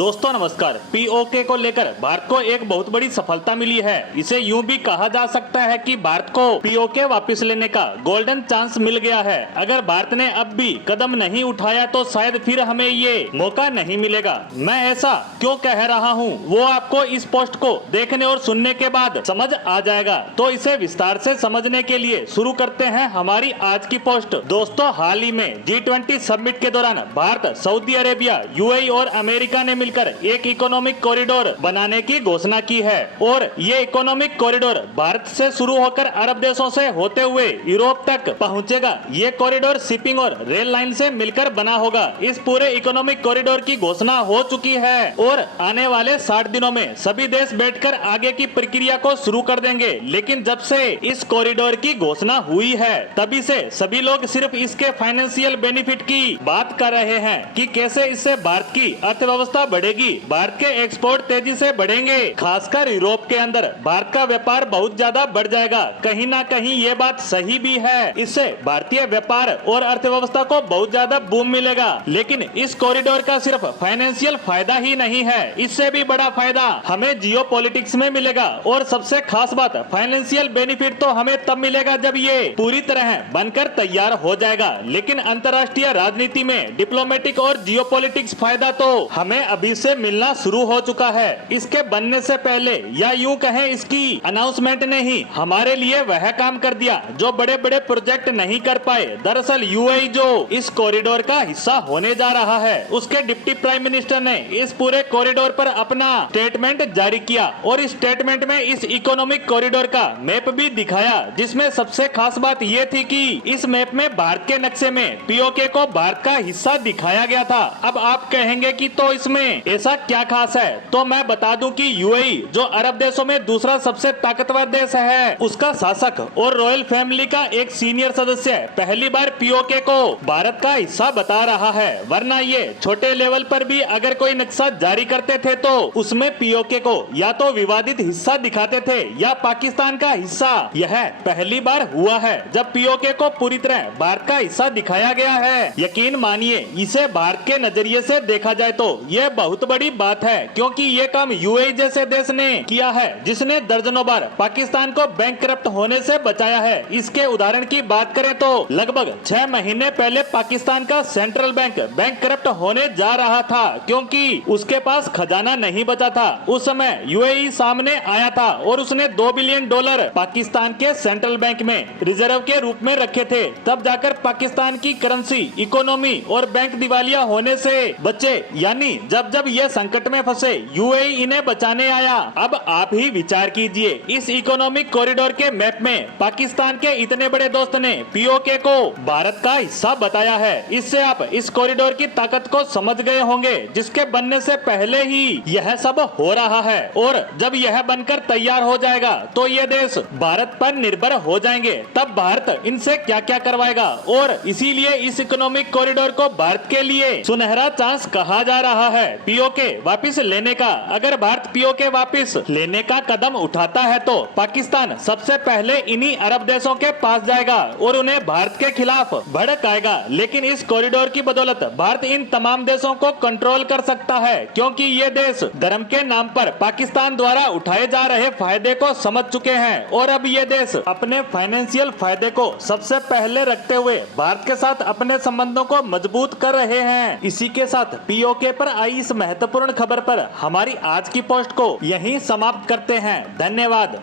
दोस्तों नमस्कार। पीओके को लेकर भारत को एक बहुत बड़ी सफलता मिली है। इसे यूं भी कहा जा सकता है कि भारत को पीओके वापस लेने का गोल्डन चांस मिल गया है। अगर भारत ने अब भी कदम नहीं उठाया तो शायद फिर हमें ये मौका नहीं मिलेगा। मैं ऐसा क्यों कह रहा हूं, वो आपको इस पोस्ट को देखने और सुनने के बाद समझ आ जाएगा। तो इसे विस्तार से समझने के लिए शुरू करते हैं हमारी आज की पोस्ट। दोस्तों, हाल ही में G20 समिट के दौरान भारत, सऊदी अरेबिया, यूएई और अमेरिका ने मिलकर एक इकोनॉमिक कॉरिडोर बनाने की घोषणा की है और ये इकोनॉमिक कॉरिडोर भारत से शुरू होकर अरब देशों से होते हुए यूरोप तक पहुंचेगा। ये कॉरिडोर शिपिंग और रेल लाइन से मिलकर बना होगा। इस पूरे इकोनॉमिक कॉरिडोर की घोषणा हो चुकी है और आने वाले 60 दिनों में सभी देश बैठकर आगे की प्रक्रिया को शुरू कर देंगे। लेकिन जब से इस कॉरिडोर की घोषणा हुई है तभी से सभी लोग सिर्फ इसके फाइनेंशियल बेनिफिट की बात कर रहे हैं कि कैसे इससे भारत की अर्थव्यवस्था बढ़ेगी, भारत के एक्सपोर्ट तेजी से बढ़ेंगे। खासकर यूरोप के अंदर भारत का व्यापार बहुत ज्यादा बढ़ जाएगा। कहीं ना कहीं ये बात सही भी है। इससे भारतीय व्यापार और अर्थव्यवस्था को बहुत ज्यादा बूम मिलेगा। लेकिन इस कॉरिडोर का सिर्फ फाइनेंशियल फायदा ही नहीं है, इससे भी बड़ा फायदा हमें जियोपॉलिटिक्स में मिलेगा। और सबसे खास बात, फाइनेंशियल बेनिफिट तो हमें तब मिलेगा जब ये पूरी तरह बनकर तैयार हो जाएगा। लेकिन अंतर्राष्ट्रीय राजनीति में डिप्लोमेटिक और जियोपॉलिटिक्स फायदा तो हमें अभी से मिलना शुरू हो चुका है। इसके बनने से पहले या यूं कहें इसकी अनाउंसमेंट ने ही हमारे लिए वह काम कर दिया जो बड़े बड़े प्रोजेक्ट नहीं कर पाए। दरअसल यूएई जो इस कॉरिडोर का हिस्सा होने जा रहा है, उसके डिप्टी प्राइम मिनिस्टर ने इस पूरे कॉरिडोर पर अपना स्टेटमेंट जारी किया और इस स्टेटमेंट में इस इकोनॉमिक कॉरिडोर का मैप भी दिखाया, जिसमें सबसे खास बात ये थी कि इस मैप में भारत के नक्शे में पीओके को भारत का हिस्सा दिखाया गया था। अब आप कहेंगे कि तो इसमें ऐसा क्या खास है, तो मैं बता दूं कि यूएई जो अरब देशों में दूसरा सबसे ताकतवर देश है, उसका शासक और रॉयल फैमिली का एक सीनियर सदस्य पहली बार पीओके को भारत का हिस्सा बता रहा है। वरना ये छोटे लेवल पर भी अगर कोई नक्शा जारी करते थे तो उसमें पीओके को या तो विवादित हिस्सा दिखाते थे या पाकिस्तान का हिस्सा। यह पहली बार हुआ है जब पीओके को पूरी तरह भारत का हिस्सा दिखाया गया है। यकीन मानिए, इसे भारत के नजरिए से देखा जाए तो यह बहुत बड़ी बात है, क्योंकि ये काम यूएई जैसे देश ने किया है जिसने दर्जनों बार पाकिस्तान को बैंकक्रप्ट होने से बचाया है। इसके उदाहरण की बात करें तो लगभग 6 महीने पहले पाकिस्तान का सेंट्रल बैंक बैंकक्रप्ट होने जा रहा था क्योंकि उसके पास खजाना नहीं बचा था। उस समय यूएई सामने आया था और उसने $2 बिलियन पाकिस्तान के सेंट्रल बैंक में रिजर्व के रूप में रखे थे। तब जाकर पाकिस्तान की करेंसी, इकोनॉमी और बैंक दिवालिया होने से बचे। यानी जब जब ये संकट में फंसे यूएई इन्हें बचाने आया। अब आप ही विचार कीजिए, इस इकोनॉमिक कॉरिडोर के मैप में पाकिस्तान के इतने बड़े दोस्त ने पीओके को भारत का हिस्सा बताया है। इससे आप इस कॉरिडोर की ताकत को समझ गए होंगे, जिसके बनने से पहले ही यह सब हो रहा है। और जब यह बनकर तैयार हो जाएगा तो ये देश भारत पर निर्भर हो जाएंगे। तब भारत इनसे क्या क्या करवाएगा। और इसीलिए इस इकोनॉमिक कॉरिडोर को भारत के लिए सुनहरा चांस कहा जा रहा है पीओके वापिस लेने का। अगर भारत पीओके वापिस लेने का कदम उठाता है तो पाकिस्तान सबसे पहले इन्हीं अरब देशों के पास जाएगा और उन्हें भारत के खिलाफ भड़काएगा। लेकिन इस कॉरिडोर की बदौलत भारत इन तमाम देशों को कंट्रोल कर सकता है, क्योंकि ये देश धर्म के नाम पर पाकिस्तान द्वारा उठाए जा रहे फायदे को समझ चुके हैं और अब ये देश अपने फाइनेंशियल फायदे को सबसे पहले रखते हुए भारत के साथ अपने संबंधों को मजबूत कर रहे हैं। इसी के साथ पीओके पर आई इस महत्वपूर्ण खबर पर हमारी आज की पोस्ट को यहीं समाप्त करते हैं। धन्यवाद।